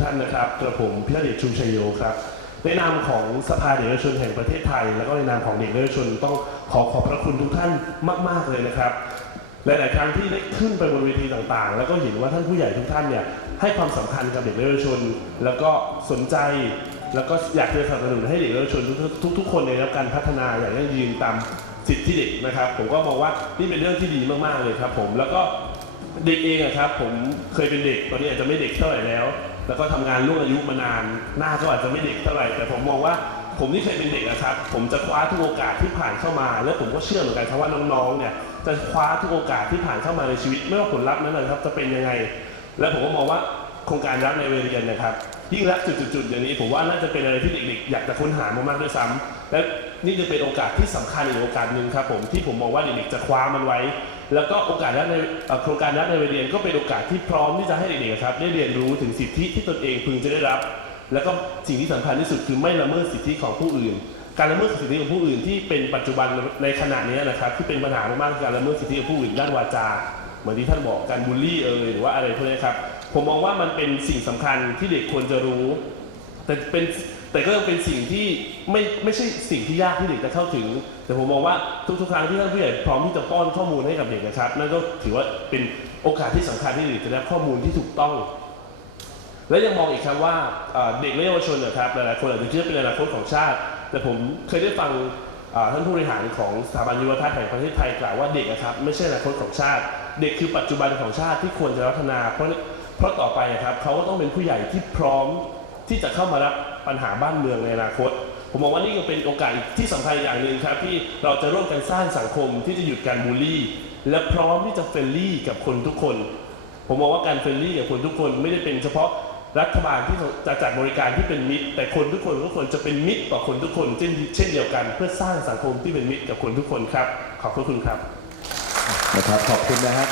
ท่านนะครับกระผมพิรเดชชุมชัยโยครับในนามของสภาเด็กเยาวชนแห่งประเทศไทย แล้วก็ในนามของเด็กเยาวชนต้องขอขอบพระคุณทุกท่านมาก ๆเลยนะครับหลาย ๆ ครั้งที่ได้ขึ้นไปบนเวทีต่าง ๆ แล้วก็เห็นว่าท่านผู้ใหญ่ทุกท่านเนี่ยให้ความสำคัญกับเด็กเยาวชน แล้วก็สนใจ แล้วก็อยากจะสนับสนุนให้เด็กเยาวชนทุก ๆ คนในรับการพัฒนาอย่างยั่งยืนตามสิทธิเด็กนะครับ ผมก็มองว่านี่เป็นเรื่องที่ดีมาก ๆ เลยครับ ผมแล้วก็เด็กเองอะครับผมเคยเป็นเด็กตอนนี้อาจจะไม่เด็กเท่าไหร่แล้ว แล้วก็ทำงานล่วงอายุมานาน หน้าก็อาจจะไม่เด็กเท่าไหร่ แต่ผมมองว่าผมที่เคยเป็นเด็กนะครับ ผมจะคว้าทุกโอกาสที่ผ่านเข้ามา และผมก็เชื่อเหมือนกันครับว่าน้องๆ เนี่ย จะคว้าทุกโอกาสที่ผ่านเข้ามาในชีวิต ไม่ว่าผลลัพธ์นั้นนะครับ จะเป็นยังไง และผมก็มองว่า โครงการรักในเวเรียนนะครับ ยิ่งรักจุดๆอย่างนี้ ผมว่าน่าจะเป็นอะไรที่เด็กๆ อยากจะค้นหามากๆด้วยซ้ำและนี่จะเป็นโอกาสที่สำคัญอีกโอกาสหนึ่งครับผมที่ผมมองว่าเด็กๆจะคว้ามันไว้ แล้วก็โอกาสรักในโครงการรักในเวเรียนก็เป็นโอกาสที่พร้อมที่จะให้เด็กๆครับได้เรียนรู้ถึงสิทธิที่ตนเองพึงจะได้รับ แล้วก็สิ่งที่สำคัญที่สุดคือไม่ละเมิดสิทธิของผู้อื่นการละเมิดสิทธิของผู้อื่นที่เป็นปัจจุบันในขณะนี้นะครับที่เป็นปัญหามากๆการละเมิดสิทธิของผู้อื่นด้านวาจา เหมือนที่ท่านบอกการบูลลี่เอ่ยหรือว่าอะไรพวกนี้ครับ ผมมองว่ามันเป็นสิ่งสำคัญที่เด็กควรจะรู้ แต่เป็นแต่ก็ยังเป็นสิ่งที่ไม่ไม่ใช่สิ่งที่ยากที่เด็กจะเข้าถึง แต่ผมมองว่าทุกๆครั้งที่ท่านผู้ใหญ่พร้อมที่จะป้อนข้อมูลให้กับเด็กนะครับนั่นก็ถือว่าเป็นโอกาสที่สำคัญที่เด็กจะได้ข้อมูลที่ถูกต้อง และยังมองอีกครับว่าเด็กและเยาวชนนะครับหลายๆคนอาจจะคิดว่าเป็นอนาคตของชาติ แต่ผมเคยได้ฟังท่านผู้บริหารของสถาบันยุวทัศน์แห่งประเทศไทยกล่าวว่าเด็กนะครับไม่ใช่อนาคตของชาติ เด็กคือปัจจุบันของชาติที่ควรจะพัฒนาเพราะ เพราะต่อไปครับเขาก็ต้องเป็นผู้ใหญ่ที่พร้อมที่จะเข้ามารับปัญหาบ้านเมืองในอนาคต ผมมองว่านี่ก็เป็นโอกาสที่สำคัญอย่างหนึ่งครับ ที่เราจะร่วมกันสร้างสังคมที่จะหยุดการบูลลี่ และพร้อมที่จะเฟรนลี่กับคนทุกคน ผมมองว่าการเฟรนลี่กับคนทุกคนไม่ได้เป็นเฉพาะรัฐบาลที่จะจัดบริการที่เป็นมิตร แต่คนทุกคนทุกคนจะเป็นมิตรต่อคนทุกคนเช่นเช่นเดียวกัน เพื่อสร้างสังคมที่เป็นมิตรกับคนทุกคนครับ ขอบพระคุณครับนะครับขอบคุณนะฮะ